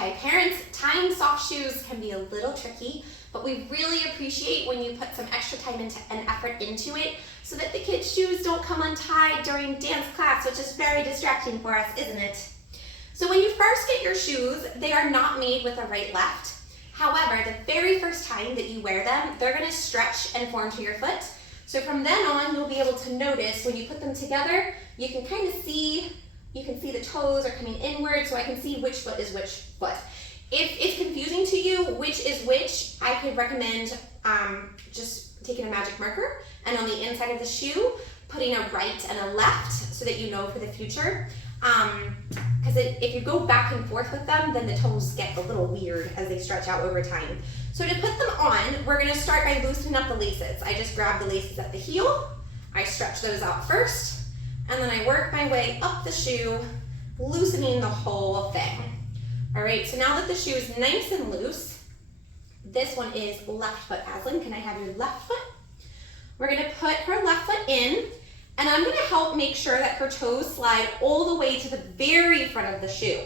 Okay, parents, tying soft shoes can be a little tricky, but we really appreciate when you put some extra time and effort into it so that the kids' shoes don't come untied during dance class, which is very distracting for us, isn't it? So when you first get your shoes, they are not made with a right-left. However, the very first time that you wear them, they're gonna stretch and form to your foot. So from then on, you'll be able to notice when you put them together, you can kind of see, you can see the toes are coming inward, so I can see which foot is which foot. If it's confusing to you, which is which, I could recommend just taking a magic marker and on the inside of the shoe, putting a right and a left so that you know for the future. Because if you go back and forth with them, then the toes get a little weird as they stretch out over time. So to put them on, we're gonna start by loosening up the laces. I just grab the laces at the heel, I stretch those out first, and then I work my way up the shoe, loosening the whole thing. All right, so now that the shoe is nice and loose, this one is left foot. Aslan, can I have your left foot? We're gonna put her left foot in, and I'm gonna help make sure that her toes slide all the way to the very front of the shoe.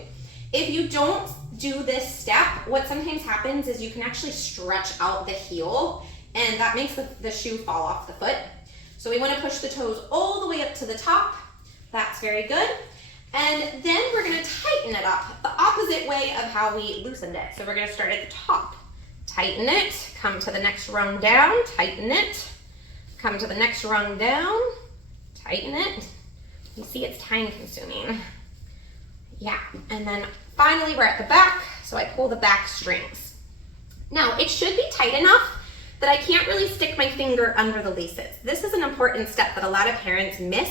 If you don't do this step, what sometimes happens is you can actually stretch out the heel, and that makes the shoe fall off the foot. So we wanna push the toes all the way up to the top. That's very good. And then we're gonna tighten it up the opposite way of how we loosened it. So we're gonna start at the top. Tighten it, come to the next rung down, tighten it, come to the next rung down, tighten it. You see it's time consuming. Yeah, and then finally we're at the back, so I pull the back strings. Now it should be tight enough that I can't really stick my finger under the laces. This is an important step that a lot of parents miss.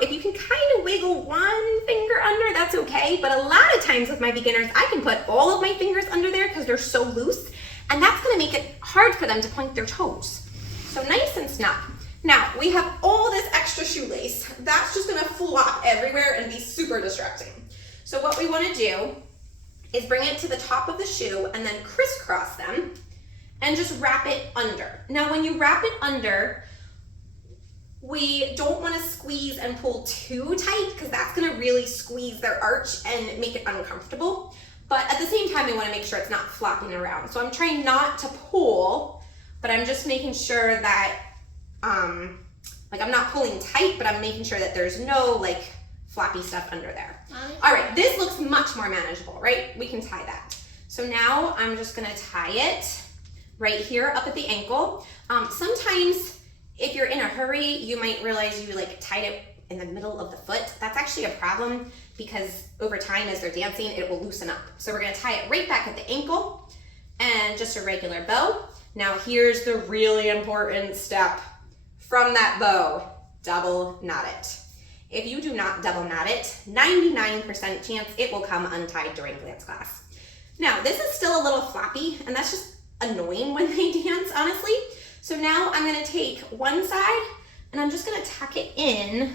If you can kind of wiggle one finger under, that's okay, but a lot of times with my beginners, I can put all of my fingers under there because they're so loose, and that's gonna make it hard for them to point their toes. So nice and snug. Now, we have all this extra shoelace. That's just gonna flop everywhere and be super distracting. So what we wanna do is bring it to the top of the shoe and then crisscross them and just wrap it under. Now, when you wrap it under, we don't want to squeeze and pull too tight because that's going to really squeeze their arch and make it uncomfortable. But at the same time, we want to make sure it's not flopping around. So I'm trying not to pull, but I'm just making sure that, like I'm not pulling tight, but I'm making sure that there's no like floppy stuff under there. All right, this looks much more manageable, right? We can tie that. So now I'm just going to tie it right here up at the ankle. Sometimes if you're in a hurry, you might realize you like tied it in the middle of the foot. That's actually a problem because over time as they're dancing, it will loosen up. So we're gonna tie it right back at the ankle and just a regular bow. Now here's the really important step from that bow, double knot it. If you do not double knot it, 99% chance it will come untied during dance class. Now this is still a little floppy and that's just annoying when they dance, honestly. So now I'm gonna take one side and I'm just gonna tuck it in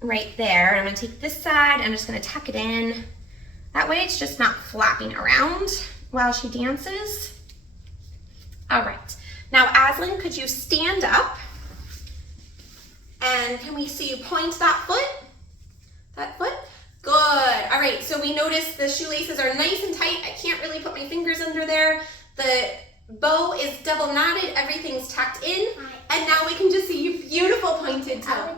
right there. And I'm gonna take this side, I'm just gonna tuck it in. That way it's just not flapping around while she dances. All right, now Aslan, could you stand up? And can we see you point that foot? That foot? Good, all right, so we notice the shoelaces are nice and tight. I can't really put my fingers under there. The bow is double knotted, everything's tucked in, and now we can just see your beautiful pointed toe.